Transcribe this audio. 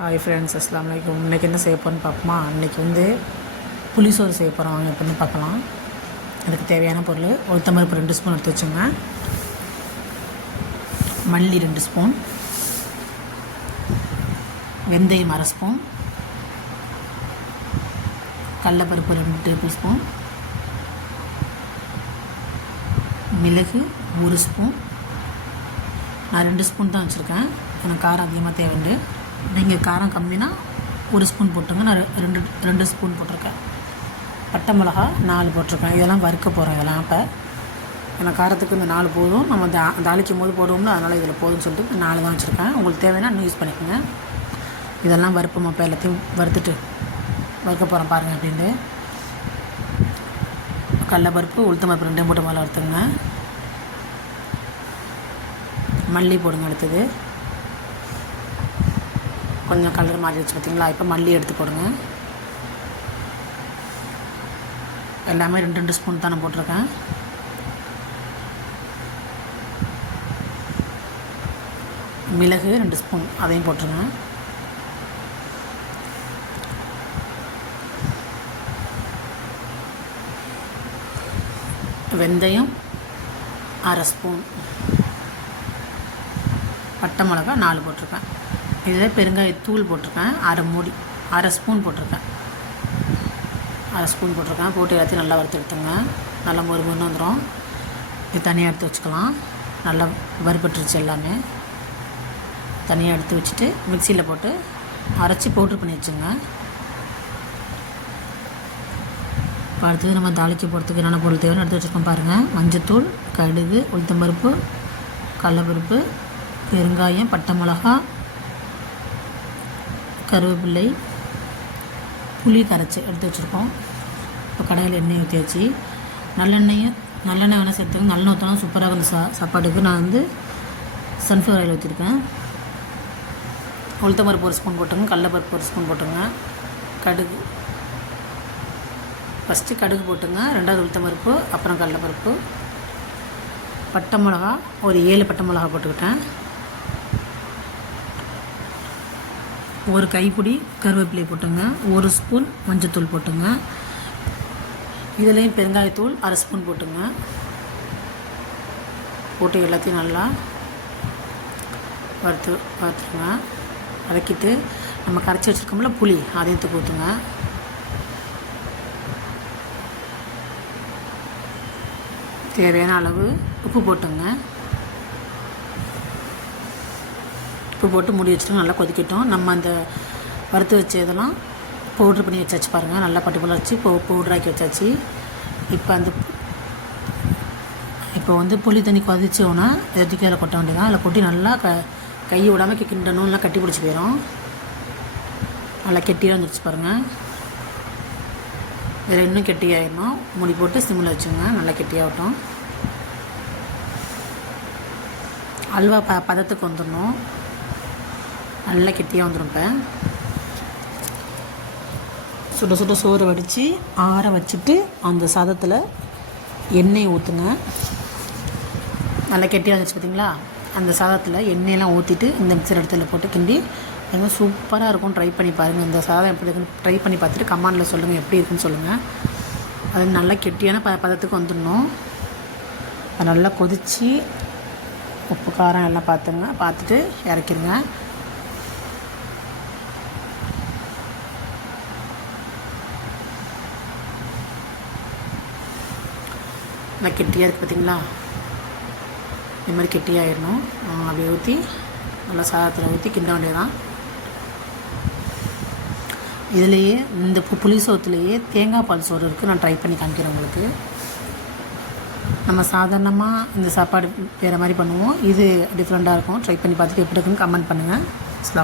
Hi friends அஸ்லாம் வலைக்கம் இன்றைக்கி என்ன செய்ய போகிறோன்னு பார்ப்போமா? இன்றைக்கி வந்து புளிசோறு செய்ய போகிறோம் வாங்க எப்படின்னு பார்க்கலாம். அதுக்கு தேவையான பொருள் உளுத்தம்பருப்பு ரெண்டு ஸ்பூன் எடுத்து வச்சுங்க. மல்லி ரெண்டு ஸ்பூன். வெந்தயம் அரை ஸ்பூன். கடலப்பருப்பு ரெண்டு டேபிள் ஸ்பூன். மிளகு ஒரு ஸ்பூன். நான் ரெண்டு ஸ்பூன் தான் வச்சுருக்கேன். எனக்கு காரம் அதிகமாக தேவைண்டு. நீங்கள் காரம் கம்மினா ஒரு ஸ்பூன் போட்டுங்க நான் ரெ- ரெண்டு ரெண்டு ஸ்பூன் போட்டிருக்கேன். பட்டை மிளகா நாலு போட்டிருக்கேன். இதெல்லாம் வறுக்க போகிறோம் இதெல்லாம் இப்போ எனக்கு காரத்துக்கு இந்த நாலு போதும். நம்ம தா தாளிக்கும் போது போடுவோம்ல அதனால் இதில் போதும்னு சொல்லிட்டு நாலு தான் வச்சுருக்கேன். உங்களுக்கு தேவைன்னா இன்னும் யூஸ் பண்ணிக்கோங்க. இதெல்லாம் வறுப்போம் அப்போ எல்லாத்தையும் வறுத்துட்டு வறுக்க போகிறோம் பாருங்கள் அப்படின்னு கடலப்பருப்பு உளுத்தம் பருப்பு ரெண்டே மூட்டை மேலே வறுத்துங்க மல்லி போடுங்க அடுத்தது. கொஞ்சம் கலர் மாறிடுச்சு பார்த்தீங்களா இப்போ மல்லி எடுத்து போடுங்க. எல்லாமே ரெண்டு ரெண்டு ஸ்பூன் தானே போட்டிருக்கேன். மிளகு ரெண்டு ஸ்பூன் அதையும் போட்டுருங்க வெந்தயம் அரை ஸ்பூன் பட்டை மிளகா நாலு போட்டிருக்கேன். இதில் பெருங்காயத்தூள் போட்டிருக்கேன். அரை மூடி அரை ஸ்பூன் போட்டிருக்கேன். அரை ஸ்பூன் போட்டிருக்கேன். போட்டு எல்லாத்தையும் நல்லா வறுத்து எடுத்துங்க. நல்லா மொறு மொறுன்னு வந்துடும் இது தனியாக எடுத்து வச்சுக்கலாம். நல்லா வறுபட்டுருச்சு எல்லாமே. தனியாக எடுத்து வச்சுட்டு மிக்சியில் போட்டு அரைச்சி பவுட்ரு பண்ணி வச்சுங்க. இப்போ அடுத்தது நம்ம தாளிக்க போகிறதுக்கு என்னென்ன பொருள் தேவைன்னு எடுத்து வச்சுருக்கோம் பாருங்கள் மஞ்சத்தூள் கடுகு உளுத்தம்பருப்பு கடலப்பருப்பு பெருங்காயம் பட்டை மிளகா கருவேப்பிள்ளை புளி கரைச்சி எடுத்து வச்சுருக்கோம். இப்போ கடையில் எண்ணெய் ஊற்றியாச்சு நல்லெண்ணெயும் நல்லெண்ணெய் வேணால் சேர்த்துக்கோங்க. நல்லெண்ணெய் ஊற்றினா சூப்பராக இருந்த சா சாப்பாட்டுக்கு நான் வந்து சன்ஃப்ளவர் ஆயில் ஊற்றிருக்கேன் உளுத்தம்பருப்பு ஒரு ஸ்பூன் போட்டுங்க கடலப்பருப்பு ஒரு ஸ்பூன் போட்டுங்க கடுகு. ஃபஸ்ட்டு கடுகு போட்டுங்க ரெண்டாவது உளுத்தம்பருப்பு அப்புறம் கடலப்பருப்பு பட்டை மிளகா ஒரு ஏழு பட்டை மிளகா போட்டுக்கிட்டேன். ஒரு கைப்பிடி கருவேப்பிலை போட்டுங்க ஒரு ஸ்பூன் மஞ்சத்தூள் போட்டுங்க. இதுலேயும் பெருங்காயத்தூள் அரை ஸ்பூன் போட்டுங்க. போட்டு எல்லாத்தையும் நல்லா வறுத்து வறுத்துருங்க. வதக்கிட்டு நம்ம கரைச்சி வச்சுருக்கோம்ல புளி அதையும் தூக்கி தேவையான அளவு உப்பு போட்டுங்க. உப்பு போட்டு மூடி வச்சுட்டு நல்லா கொதிக்கட்டும். நம்ம அந்த வறுத்து வச்ச இதெல்லாம் பவுட்ரு பண்ணி வச்சாச்சு பாருங்கள் நல்லா பட்டு போல வச்சு பவு பவுட்ராக்கி வச்சாச்சு. இப்போ அந்த இப்போ வந்து புளி தண்ணி கொதிச்சோன்னா இதை தூக்கி அதில் கொட்ட வேண்டியதான் அதில் கொட்டி நல்லா க கை விடாமல் கிண்டணும் நல்லா கட்டி பிடிச்சி போயிடும் நல்லா கெட்டியாக வந்துருச்சு பாருங்கள் இதில் இன்னும் கெட்டியாயிடணும் மூடி போட்டு சிம்மில் வச்சுங்க நல்லா கெட்டியாகட்டும் அல்வா ப பதத்துக்கு வந்துடணும். நல்லா கெட்டியாக வந்துடும் இப்போ. சுட சுட சோறு வடித்து ஆற வச்சுட்டு அந்த சாதத்தில் எண்ணெய் ஊற்றுங்க நல்லா கெட்டியாக வந்துச்சு பார்த்தீங்களா அந்த சாதத்தில் எண்ணெயெல்லாம் ஊற்றிட்டு இந்த மிக்சர் இடத்துல போட்டு கிண்டி அது சூப்பராக இருக்கும். ட்ரை பண்ணி பாருங்கள் இந்த சாதம் எப்படி இருக்குன்னு ட்ரை பண்ணி பார்த்துட்டு கமாண்டில் சொல்லுங்கள் எப்படி இருக்குன்னு சொல்லுங்கள் அது நல்லா கெட்டியான ப பதத்துக்கு வந்துடணும். அது நல்லா கொதித்து உப்பு காரம் எல்லாம் பார்த்துங்க பார்த்துட்டு இறக்கிருங்க. நல்லா கெட்டியாக இருக்குது பார்த்தீங்களா இந்த மாதிரி கெட்டியாகிடணும் அப்படியே ஊற்றி நல்லா சாதத்தில் ஊற்றி கிண்ட வேண்டியதான் இதுலேயே இந்த பு- புளி சோத்துலேயே தேங்காய் பால் சோறு இருக்குது நான் ட்ரை பண்ணி காமிக்கிறேன் உங்களுக்கு. நம்ம சாதாரணமாக இந்த சாப்பாடு வேறு மாதிரி பண்ணுவோம். இது டிஃப்ரெண்ட்டாக இருக்கும். ட்ரை பண்ணி பார்த்துட்டு எப்படி இருக்குன்னு கமெண்ட் பண்ணுங்கள் அஸ்லாம்